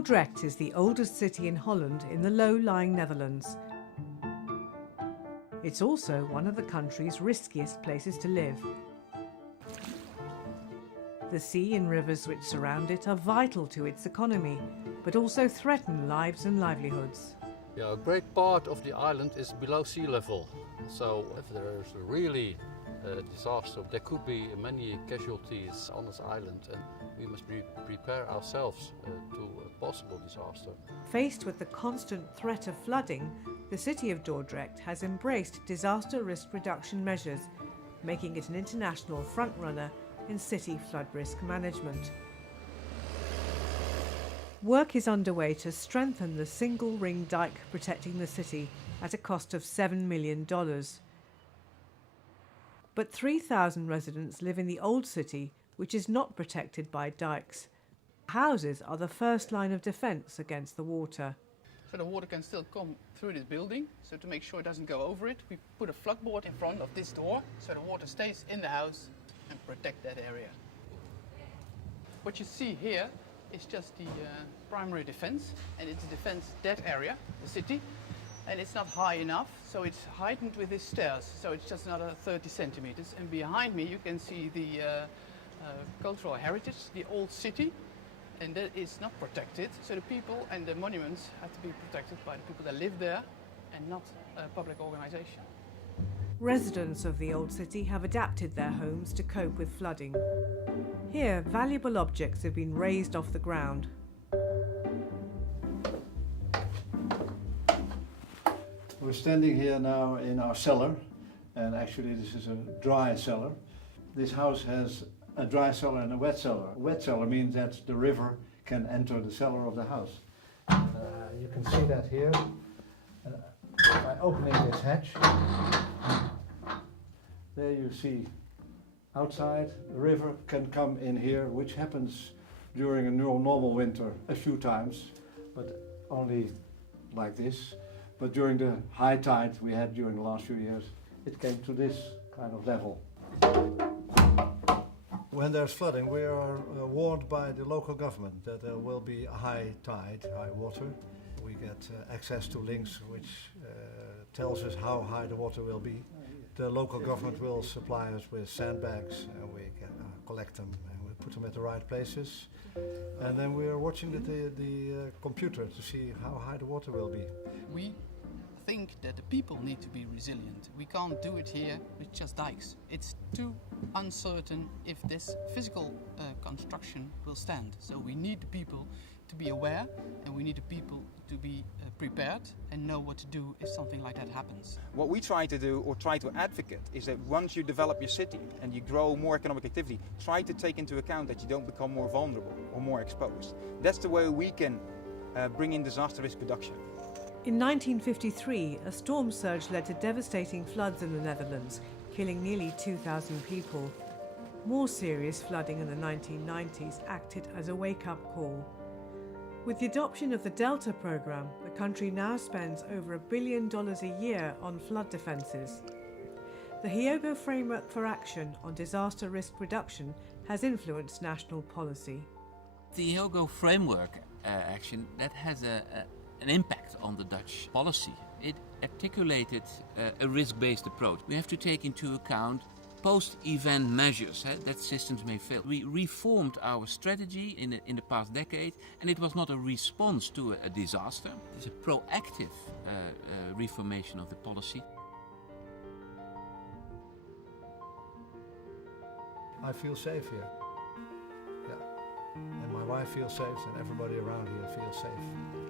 Dordrecht is the oldest city in Holland in the low-lying Netherlands. It's also one of the country's riskiest places to live. The sea and rivers which surround it are vital to its economy, but also threaten lives and livelihoods. Yeah, a great part of the island is below sea level. So if there is really a disaster, there could be many casualties on this island, and we must prepare ourselves to a possible disaster. Faced with the constant threat of flooding, the city of Dordrecht has embraced disaster risk reduction measures, making it an international frontrunner in city flood risk management. Work is underway to strengthen the single ring dike protecting the city at a cost of $7 million. But 3,000 residents live in the old city, which is not protected by dikes. Houses are the first line of defence against the water. So the water can still come through this building. So to make sure it doesn't go over it, we put a floodboard in front of this door so the water stays in the house and protect that area. What you see here is just the primary defense, and it's defense that area, the city, and it's not high enough, so it's heightened with these stairs, so it's just another 30 centimeters. And behind me you can see the cultural heritage, the old city, and that is not protected, so the people and the monuments have to be protected by the people that live there and not a public organization. Residents of the old city have adapted their homes to cope with flooding. Here, valuable objects have been raised off the ground. We're standing here now in our cellar, and actually this is a dry cellar. This house has a dry cellar and a wet cellar. A wet cellar means that the river can enter the cellar of the house. And, you can see that here by opening this hatch. There you see outside, the river can come in here, which happens during a normal winter a few times, but only like this. But during the high tide we had during the last few years, it came to this kind of level. When there's flooding, we are warned by the local government that there will be a high tide, high water. We get access to links which tells us how high the water will be. The local government will supply us with sandbags, and we can collect them and we put them at the right places. And then we are watching the computer to see how high the water will be. We think that the people need to be resilient. We can't do it here with just dikes. It's too uncertain if this physical construction will stand. So we need the people to be aware, and we need the people to be prepared and know what to do if something like that happens. What we try to do, or try to advocate, is that once you develop your city and you grow more economic activity, try to take into account that you don't become more vulnerable or more exposed. That's the way we can bring in disaster risk reduction. In 1953, a storm surge led to devastating floods in the Netherlands, killing nearly 2,000 people. More serious flooding in the 1990s acted as a wake-up call. With the adoption of the Delta programme, the country now spends over $1 billion a year on flood defences. The HERK Framework for Action on Disaster Risk Reduction has influenced national policy. The HERK Framework Action, that has an impact on the Dutch policy. It articulated a risk-based approach. We have to take into account post-event measures that systems may fail. We reformed our strategy in the past decade, and it was not a response to a disaster. It's a proactive reformation of the policy. I feel safe here. Yeah. And my wife feels safe, and everybody around here feels safe.